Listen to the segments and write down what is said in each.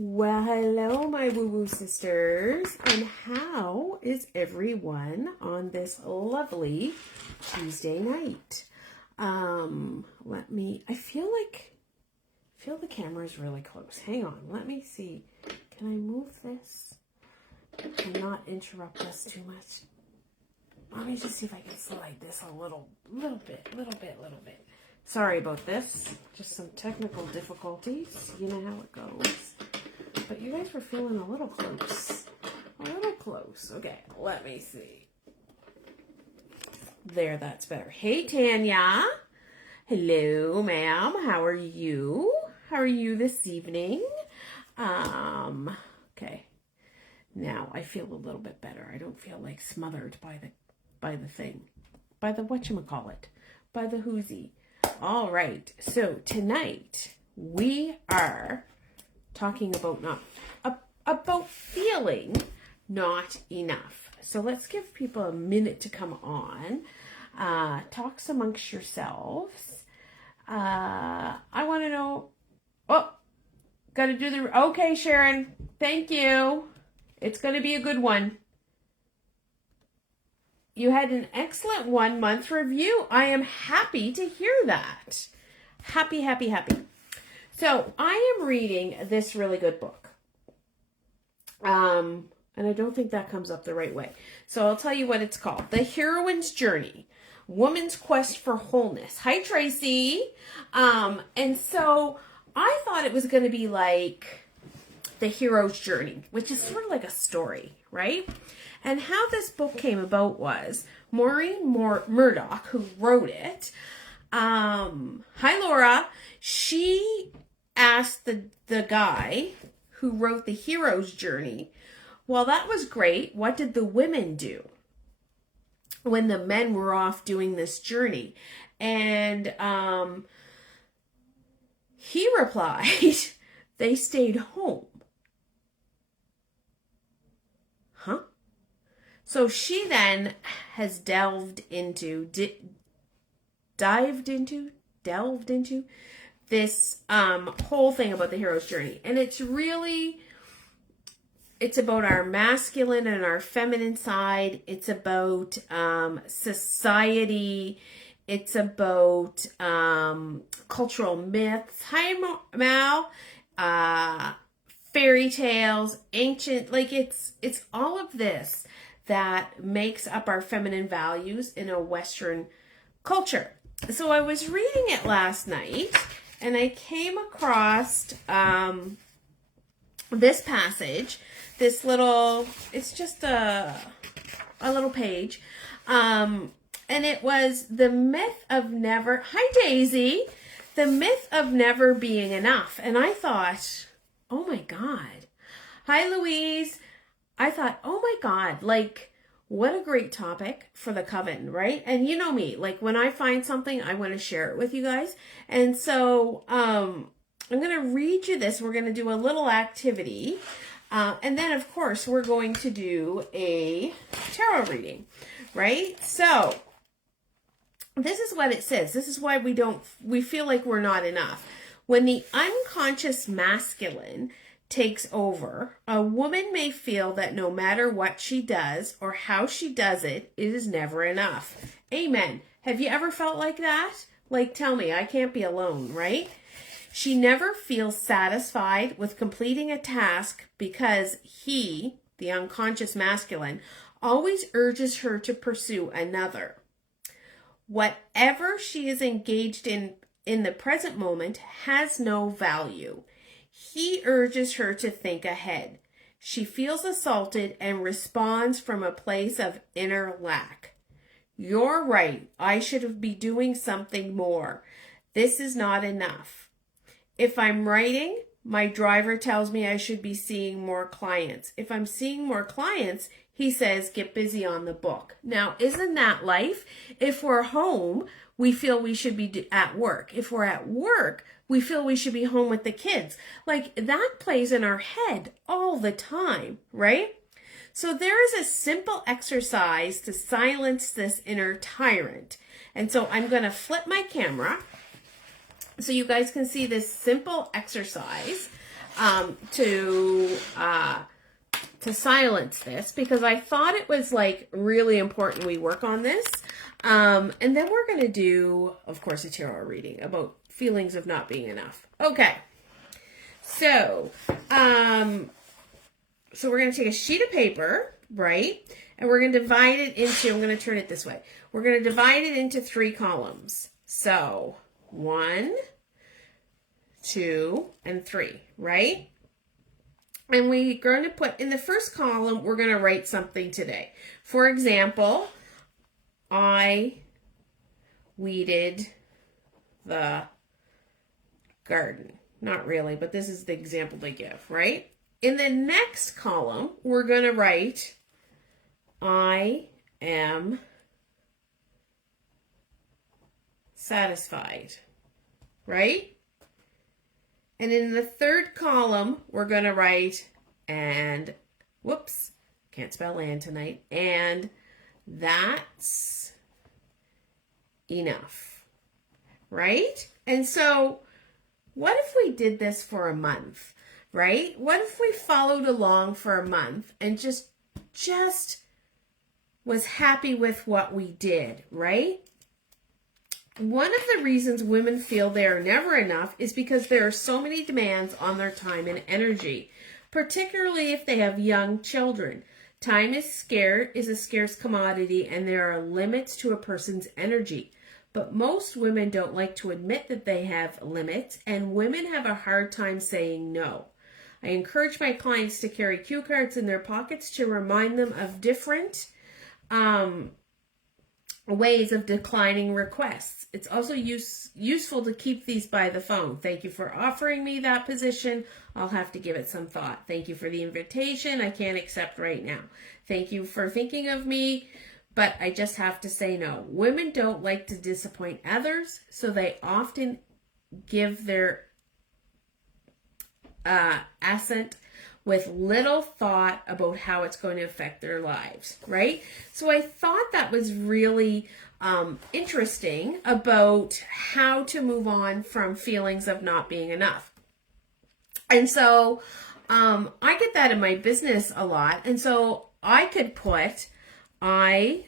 Well, hello, my woo-woo sisters, and how is everyone on this lovely Tuesday night? I feel the camera is really close. Hang on, let me see. Can I move this and not interrupt us too much? Let me just see if I can slide this a little bit. Sorry about this. Just some technical difficulties. You know how it goes. But you guys were feeling a little close. Okay, let me see. There, that's better. Hey, Tanya. Hello, ma'am. How are you? How are you this evening? Okay. Now I feel a little bit better. I don't feel like smothered by the thing. By the whatchamacallit. By the whoozy. All right. So tonight we are talking about about feeling not enough. So let's give people a minute to come on. Talks amongst yourselves. I want to know. Oh, got to do the. Okay, Sharon. Thank you. It's going to be a good one. You had an excellent 1 month review. I am happy to hear that. Happy. So I am reading this really good book. And I don't think that comes up the right way. So I'll tell you what it's called. The Heroine's Journey. Woman's Quest for Wholeness. Hi, Tracy. And so I thought it was going to be like the hero's journey, which is sort of like a story, right? And how this book came about was Maureen Murdoch, who wrote it. Hi, Laura. She asked the guy who wrote the hero's journey, well, that was great. What did the women do when the men were off doing this journey? And he replied, they stayed home. Huh? So she then has delved into this whole thing about the hero's journey. And it's about our masculine and our feminine side. It's about society. It's about cultural myths. Hi, Mal. Fairy tales, ancient, it's all of this that makes up our feminine values in a Western culture. So I was reading it last night and I came across this passage, it's just a little page. And it was the myth of never, hi Daisy, the myth of never being enough. And I thought, oh my God. Hi, Louise. I thought, oh my God, what a great topic for the coven, right? And you know me, when I find something, I want to share it with you guys. And so I'm going to read you this. We're going to do a little activity. And then, of course, we're going to do a tarot reading, right? So this is what it says. This is why we feel like we're not enough. When the unconscious masculine takes over, a woman may feel that no matter what she does or how she does it, it is never enough. Amen. Have you ever felt like that? Tell me, I can't be alone, right? She never feels satisfied with completing a task because he, the unconscious masculine, always urges her to pursue another. Whatever she is engaged in the present moment has no value. He urges her to think ahead. She feels assaulted and responds from a place of inner lack. You're right. I should be doing something more. This is not enough. If I'm writing, my driver tells me I should be seeing more clients. If I'm seeing more clients, he says, get busy on the book. Now, isn't that life? If we're home, we feel we should be at work. If we're at work, we feel we should be home with the kids. That plays in our head all the time, right? So there is a simple exercise to silence this inner tyrant. And so I'm going to flip my camera So you guys can see this simple exercise to silence this, because I thought it was like really important we work on this. And then we're going to do, of course, a tarot reading about feelings of not being enough. Okay. So, so we're going to take a sheet of paper, right? And we're going to divide it into, I'm going to turn it this way. We're going to divide it into 3 columns. So 1, 2, and 3, right? And we're going to put in the first column, we're going to write something today. For example, I weeded the garden. Not really, but this is the example they give, right? In the next column, we're going to write, I am satisfied, right? And in the third column, we're going to write, and, whoops, can't spell and tonight, and that's enough, right? And so, what if we did this for a month, right? What if we followed along for a month and just was happy with what we did, right? One of the reasons women feel they are never enough is because there are so many demands on their time and energy, particularly if they have young children. Time is a scarce commodity, and there are limits to a person's energy. But most women don't like to admit that they have limits, and women have a hard time saying no. I encourage my clients to carry cue cards in their pockets to remind them of different ways of declining requests. It's also useful to keep these by the phone. Thank you for offering me that position. I'll have to give it some thought. Thank you for the invitation. I can't accept right now. Thank you for thinking of me, but I just have to say no. Women don't like to disappoint others, so they often give their assent with little thought about how it's going to affect their lives, right? So I thought that was really interesting about how to move on from feelings of not being enough. And so I get that in my business a lot. And so I could put, I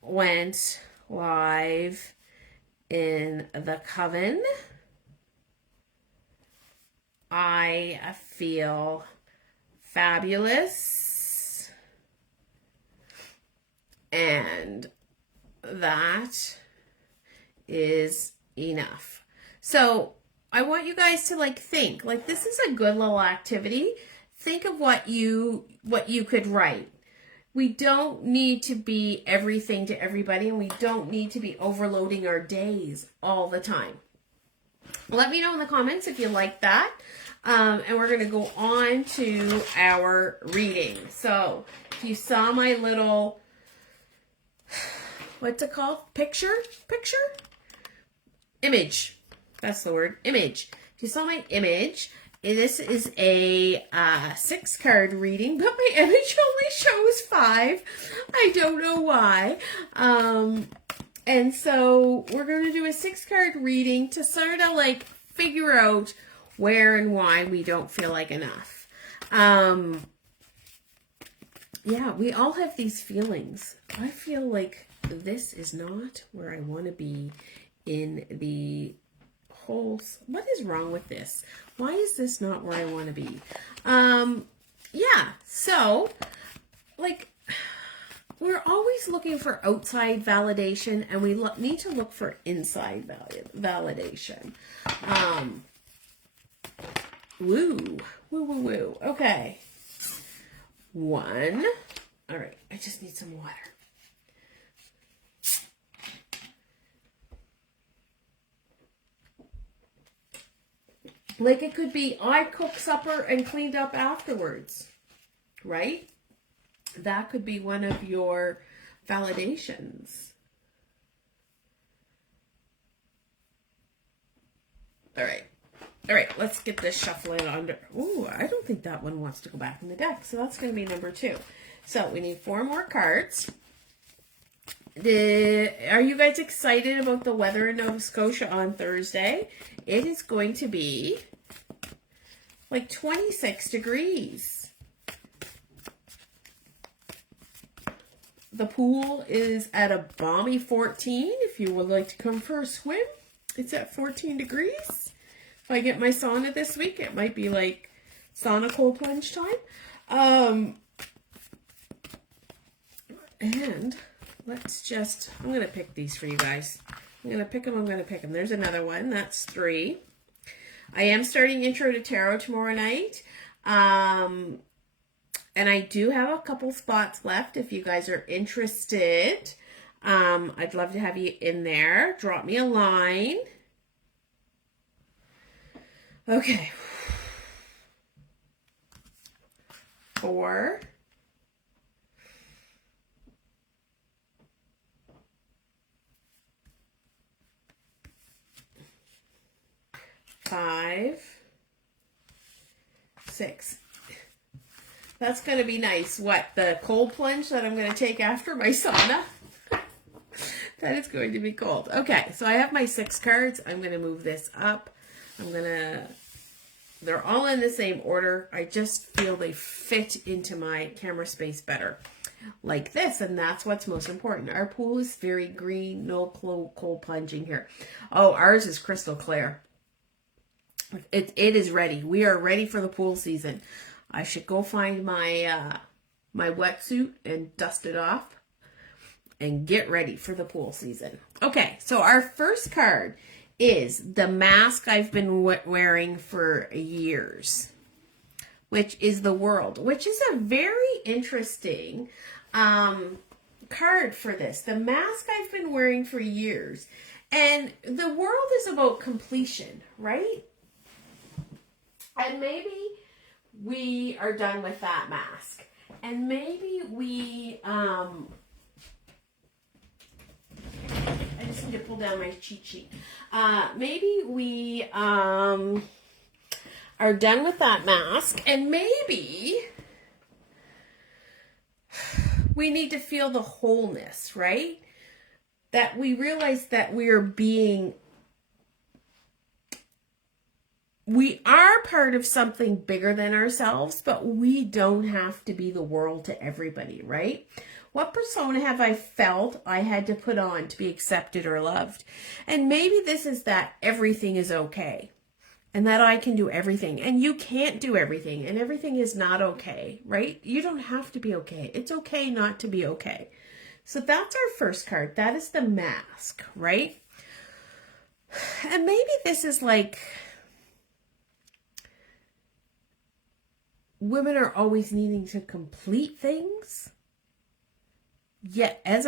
went live in the coven. I feel fabulous, and that is enough. So I want you guys to think this is a good little activity. Think of what you could write. We don't need to be everything to everybody, and we don't need to be overloading our days all the time. Let me know in the comments if you like that. And we're going to go on to our reading. So, if you saw my little, what's it called? Picture? Image. That's the word. Image. If you saw my image, this is a 6-card reading, but my image only shows 5. I don't know why. And so we're going to do a 6-card reading to sort of figure out where and why we don't feel like enough. Yeah, we all have these feelings. I feel like this is not where I want to be in the whole... What is wrong with this? Why is this not where I want to be? Yeah, so, we're always looking for outside validation, and we need to look for inside validation. Woo. Okay. 1. All right. I just need some water. It could be, I cooked supper and cleaned up afterwards, right? That could be one of your validations. All right, let's get this shuffling under. Ooh, I don't think that one wants to go back in the deck, so that's going to be number 2. So we need 4 more cards. Are you guys excited about the weather in Nova Scotia on Thursday? It is going to be like 26 degrees. The pool is at a balmy 14. If you would like to come for a swim, it's at 14 degrees. If I get my sauna this week, it might be like sauna cold plunge time. And let's just, I'm going to pick these for you guys. I'm going to pick them. There's another one. That's 3. I am starting Intro to Tarot tomorrow night. And I do have a couple spots left if you guys are interested. I'd love to have you in there. Drop me a line. Okay. 4. 5, 6. That's going to be nice. What? The cold plunge that I'm going to take after my sauna? That is going to be cold. Okay, so I have my 6 cards. I'm going to move this up. They're all in the same order. I just feel they fit into my camera space better. Like this, and that's what's most important. Our pool is very green, no cold plunging here. Oh, ours is crystal clear. It is ready. We are ready for the pool season. I should go find my my wetsuit and dust it off and get ready for the pool season. Okay, so our first card is the mask I've been wearing for years, which is the World, which is a very interesting card for this. The mask I've been wearing for years. And the World is about completion, right? And maybe we are done with that mask. And maybe we, I just need to pull down my cheat sheet. Maybe we are done with that mask. And maybe we need to feel the wholeness, right? That we realize that we are part of something bigger than ourselves, but we don't have to be the world to everybody, right? What persona have I felt I had to put on to be accepted or loved? And maybe this is that everything is okay and that I can do everything and you can't do everything and everything is not okay, right? You don't have to be okay. It's okay not to be okay. So that's our first card. That is the mask, right? And maybe this is like, women are always needing to complete things. Yet as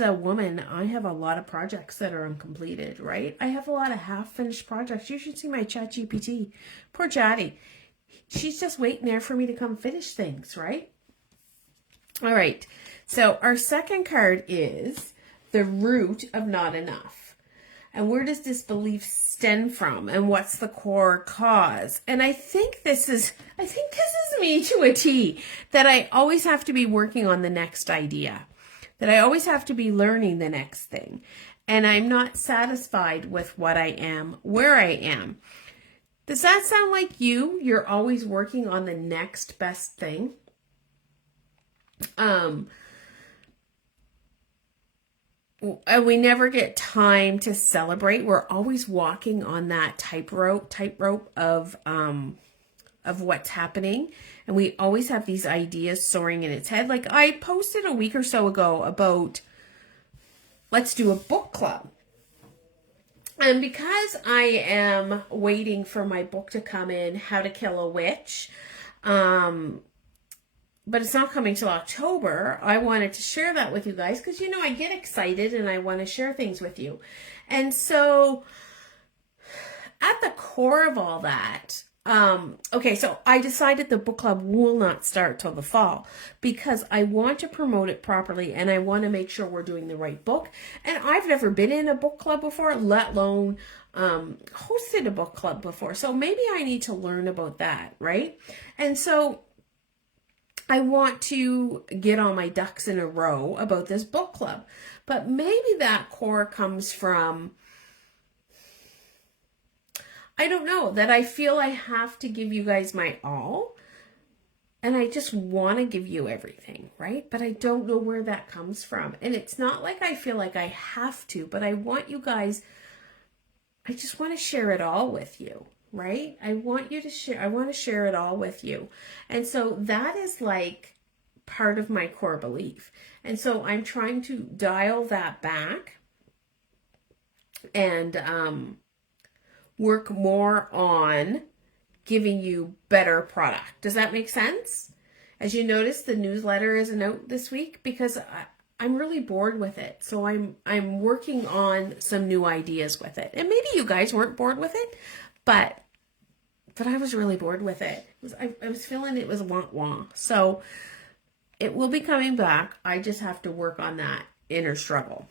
a woman, I have a lot of projects that are uncompleted, right? I have a lot of half-finished projects. You should see my ChatGPT. Poor Chatty. She's just waiting there for me to come finish things, right? All right. So our second card is the root of not enough. And where does this belief stem from? And what's the core cause? And I think this is me to a T, that I always have to be working on the next idea, that I always have to be learning the next thing. And I'm not satisfied with what I am, where I am. Does that sound like you? You're always working on the next best thing. And we never get time to celebrate. We're always walking on that tightrope of what's happening. And we always have these ideas soaring in its head. Like I posted a week or so ago about, let's do a book club. And because I am waiting for my book to come in, How to Kill a Witch, but it's not coming till October, I wanted to share that with you guys because, you know, I get excited and I want to share things with you. And so at the core of all that, okay, so I decided the book club will not start till the fall because I want to promote it properly and I want to make sure we're doing the right book. And I've never been in a book club before, let alone hosted a book club before. So maybe I need to learn about that, right? And so I want to get all my ducks in a row about this book club. But maybe that core comes from, I don't know, that I feel I have to give you guys my all. And I just want to give you everything, right? But I don't know where that comes from. And it's not like I feel like I have to, but I want you guys, I just want to share it all with you, right? I want to share it all with you. And so that is like part of my core belief. And so I'm trying to dial that back and work more on giving you better product. Does that make sense? As you notice, the newsletter isn't out this week because I'm really bored with it. So I'm working on some new ideas with it. And maybe you guys weren't bored with it, but I was really bored with it. I was feeling it was wah-wah. So it will be coming back. I just have to work on that inner struggle.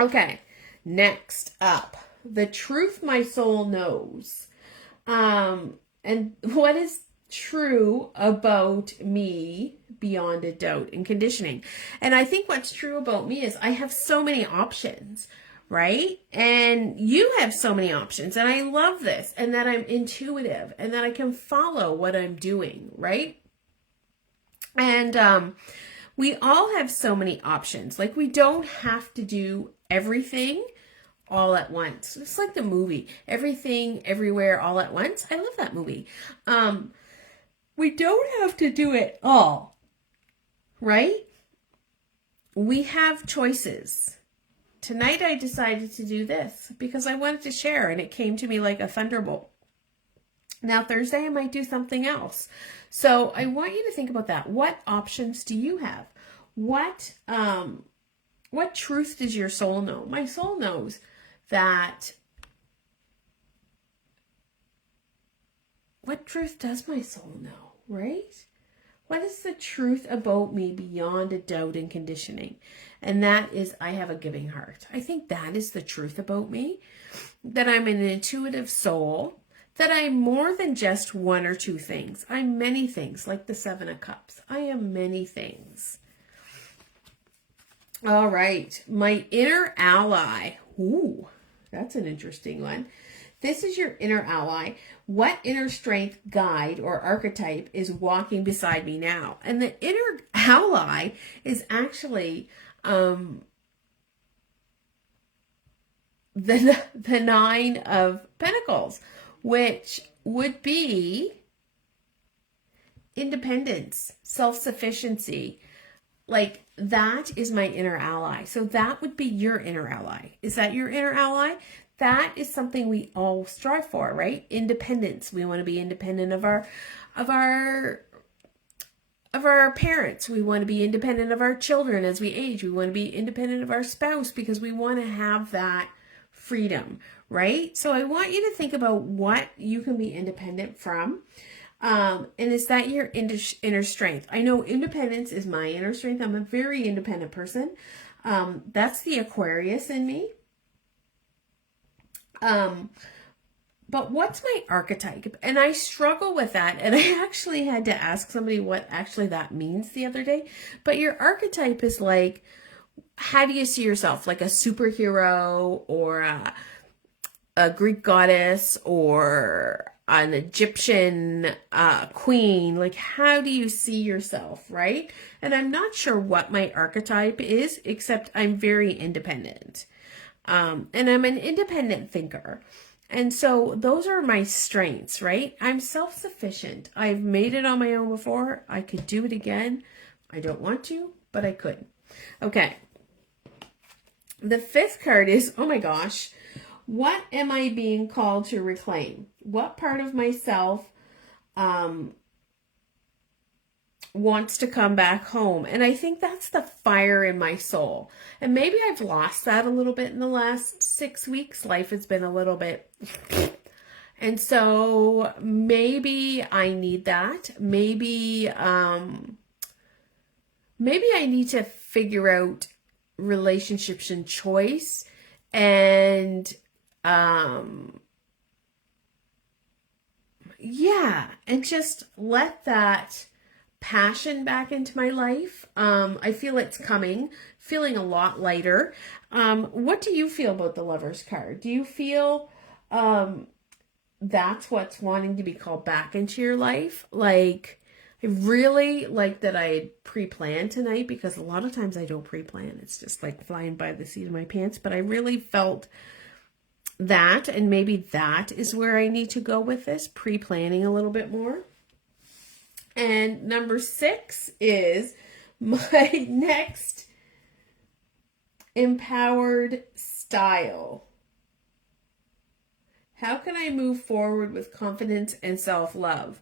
Okay, next up, the truth my soul knows. And what is true about me beyond a doubt and conditioning. And I think what's true about me is I have so many options, right? And you have so many options. And I love this, and that I'm intuitive and that I can follow what I'm doing, right? And we all have so many options. Like, we don't have to do everything all at once. It's like the movie, Everything, Everywhere, All at Once. I love that movie. We don't have to do it all, right? We have choices. Tonight I decided to do this because I wanted to share, and it came to me like a thunderbolt. Now Thursday I might do something else. So I want you to think about that. What options do you have? What truth does your soul know? My soul knows that. What truth does my soul know, right? What is the truth about me beyond a doubt and conditioning? And that is, I have a giving heart. I think that is the truth about me, that I'm an intuitive soul, that I'm more than just one or two things. I'm many things, like the Seven of Cups. I am many things. All right, my inner ally. Ooh, that's an interesting one. This is your inner ally. What inner strength, guide, or archetype is walking beside me now? And the inner ally is actually the Nine of Pentacles, which would be independence, self-sufficiency. Like, that is my inner ally. So that would be your inner ally. Is that your inner ally? That is something we all strive for, right? Independence. We want to be independent of our parents. We want to be independent of our children as we age. We want to be independent of our spouse because we want to have that freedom, right? So I want you to think about what you can be independent from. And is that your inner strength? I know independence is my inner strength. I'm a very independent person. That's the Aquarius in me. But what's my archetype? And I struggle with that. And I actually had to ask somebody what actually that means the other day. But your archetype is like, how do you see yourself? Like a superhero, or a Greek goddess, or an Egyptian queen? Like, how do you see yourself, right? And I'm not sure what my archetype is, except I'm very independent. And I'm an independent thinker. And so those are my strengths, right? I'm self-sufficient. I've made it on my own before. I could do it again. I don't want to, but I could. Okay. The fifth card is, oh my gosh, what am I being called to reclaim? What part of myself wants to come back home? And I think that's the fire in my soul. And maybe I've lost that a little bit in the last 6 weeks. Life has been a little bit, and so maybe I need that. Maybe I need to figure out relationships and choice, and and just let that passion back into my life. I feel it's coming, feeling a lot lighter. What do you feel about the Lover's card? Do you feel that's what's wanting to be called back into your life? Like, I really like that I pre-planned tonight, because a lot of times I don't pre-plan. It's just like flying by the seat of my pants. But I really felt that, and maybe that is where I need to go with this, pre-planning a little bit more. And number 6 is my next empowered style. How can I move forward with confidence and self-love?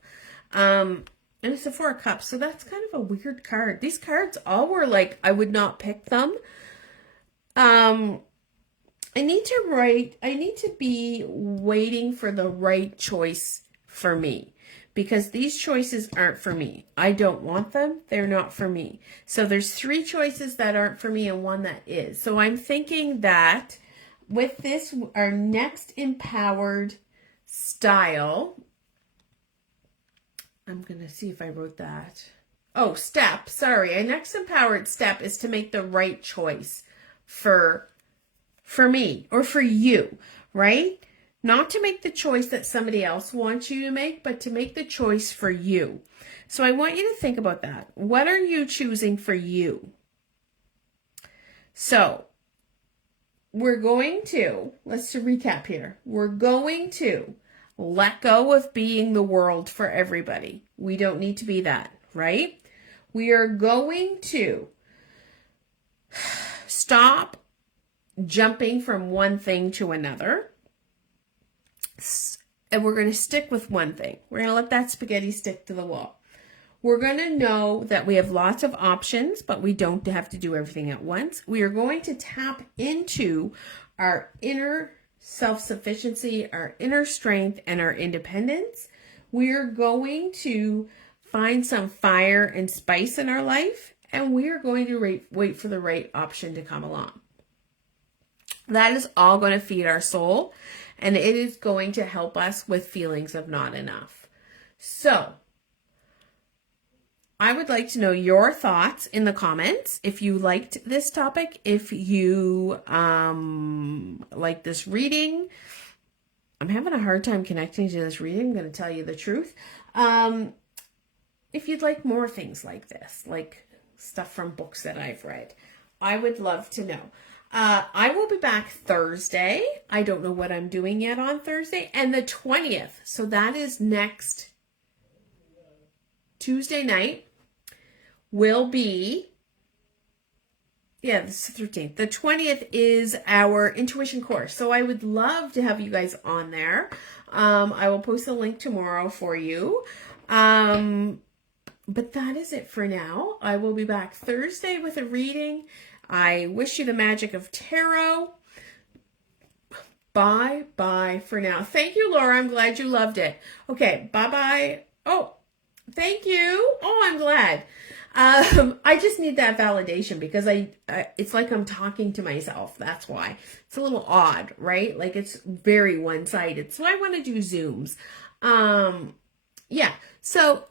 And it's the 4 of Cups, so that's kind of a weird card. These cards all were like, I would not pick them. I need to be waiting for the right choice for me, because these choices aren't for me. I don't want them. They're not for me. So there's 3 choices that aren't for me and 1 that is. So I'm thinking that with this, our next empowered style, I'm going to see if I wrote that. Oh, step. Sorry. Our next empowered step is to make the right choice for me or for you, right? Not to make the choice that somebody else wants you to make, but to make the choice for you. So I want you to think about that. What are you choosing for you? So let's recap here. We're going to let go of being the world for everybody. We don't need to be that, right? We are going to stop jumping from one thing to another. And we're going to stick with one thing. We're going to let that spaghetti stick to the wall. We're going to know that we have lots of options, but we don't have to do everything at once. We are going to tap into our inner self-sufficiency, our inner strength, and our independence. We are going to find some fire and spice in our life, and we are going to wait for the right option to come along. That is all going to feed our soul, and it is going to help us with feelings of not enough. So I would like to know your thoughts in the comments. If you liked this topic, if you like this reading. I'm having a hard time connecting to this reading, I'm going to tell you the truth. If you'd like more things like this, like stuff from books that I've read, I would love to know. I will be back Thursday. I don't know what I'm doing yet on Thursday. And the 20th. So that is next Tuesday night. Will be, this is the 13th. The 20th is our intuition course. So I would love to have you guys on there. I will post a link tomorrow for you. But that is it for now. I will be back Thursday with a reading. I wish you the magic of tarot. Bye for now. Thank you, Laura. I'm glad you loved it. Okay, bye-bye. Oh, thank you. Oh, I'm glad. I just need that validation, because it's like I'm talking to myself. That's why. It's a little odd, right? Like, it's very one-sided. So I want to do Zooms. So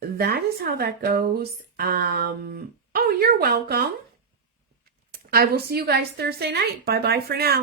that is how that goes. Oh, you're welcome. I will see you guys Thursday night. Bye-bye for now.